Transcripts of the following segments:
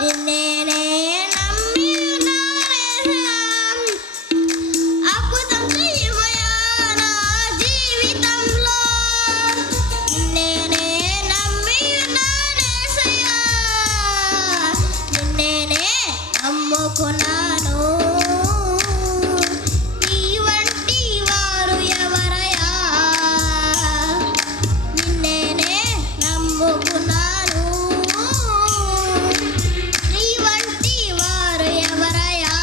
నిన్నేనే నమ్మి ఉన్నానేసయ్యా. అద్భుతం చెయ్యవయ్యా నా జీవితంలో. నిన్నేనే నమ్మి ఉన్నానేసయ్యా. నిన్నేనే నమ్ముకున్నాను. నీ వంటి వారు ఎవరయ్యా? నిన్నేనే నమ్ముకున్నాను. నీ వంటి వారు ఎవరయ్యా?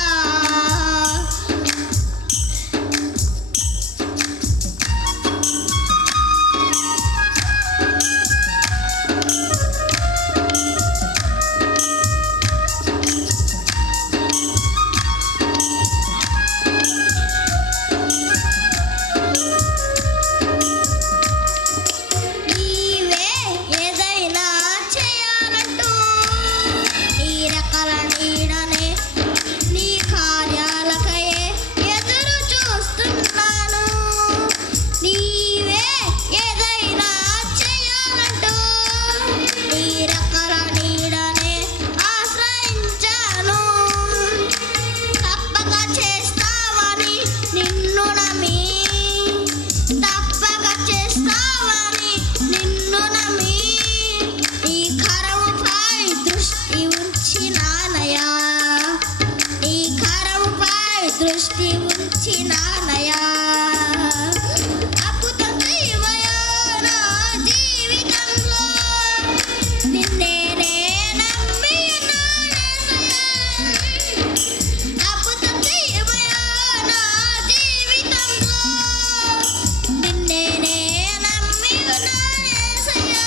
నీవే ఏదైనా చేయాలంటూ నీ రెక్కల నీడనే నీ కార్యాలకయే ఎదురు చూస్తున్నాను. నీవే ఏదైనా చేయాలంటూ నీ రెక్కల నీడనే ఆశ్రయించాను. తప్పక చేస్తావని నిన్ను నమ్మి, తప్పక చేస్తావని నిన్ను నమ్మి, నీ కరముపై దృష్టి ఉంచినానయ్యా. నీ కరముపై దృష్టి ఉంచినానయ్యా. అద్భుతం చెయ్యవయ్యా నా జీవితంలో. నిన్నేనే నమ్మి ఉన్నానేసయ్యా. అద్భుతం చెయ్యవయ్యా నా జీవితంలో. నిన్నేనే నమ్మి ఉన్నానేసయ్యా.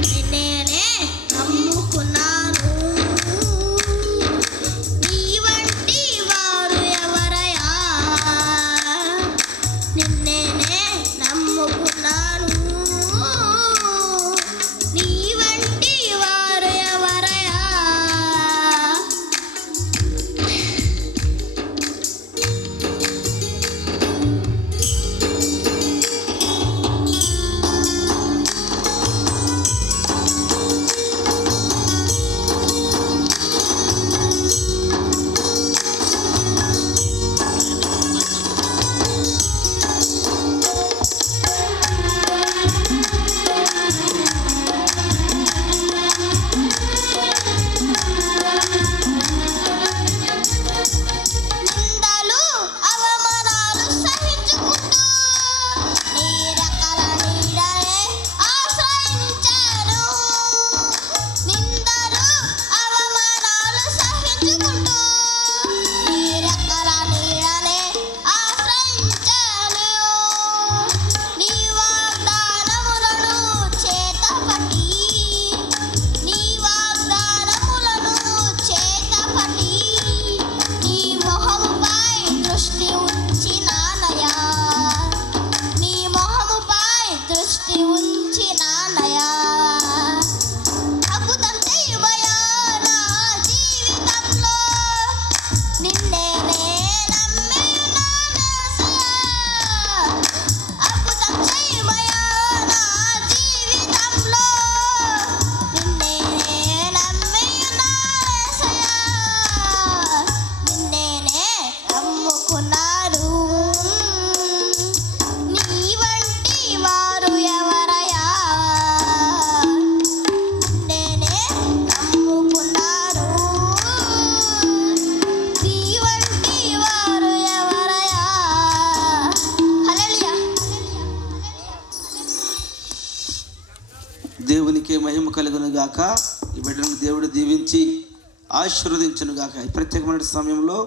నిన్నేనే నమ్ముకున్నాను. నీ వంటి వారు ఎవరయ్యా? నిన్నేనే నమ్ముకున్నాను. నీ వంటి వారు ఎవరయ్యా? నిందలు అవమానాలు సహించుకుంటూ నీ రెక్కల నీడనే ఆశ్రయించాను. నిందలు అవమానాలు సహించుకుంటూ నీ రెక్కల నీడనే ఆశ్రయించాను. నీ వాగ్దానములను చేతపట్టి, నీ వాగ్దానములను చేతపట్టి, నీ మొహముపై దృష్టి ఉంచినానయ్యా. నీ మొహముపై దృష్టి ఉంచినానయ్యా. అద్భుతం చెయ్యవయ్యా నా జీవితంలో. నిన్నేనే నమ్మి ఉన్నానేసయ్యా. అద్భుతం చెయ్యవయ్యా నా జీవితంలో. నిన్నేనే నమ్మి ఉన్నానేసయ్యా. నిన్నేనే నమ్ముకున్నాను. నీ వంటి వారు ఎవరయ్యా? నిన్నేనే నమ్ముకున్నాను. నీ వంటి వారు ఎవరయ్యా? హల్లెలూయా. దేవునికి మహిమ కలుగును గాక. ఈ బిడ్డను దేవుడు దీవించి ఆశీర్వదించును గాక. ఈ ప్రత్యేకమైన సమయంలో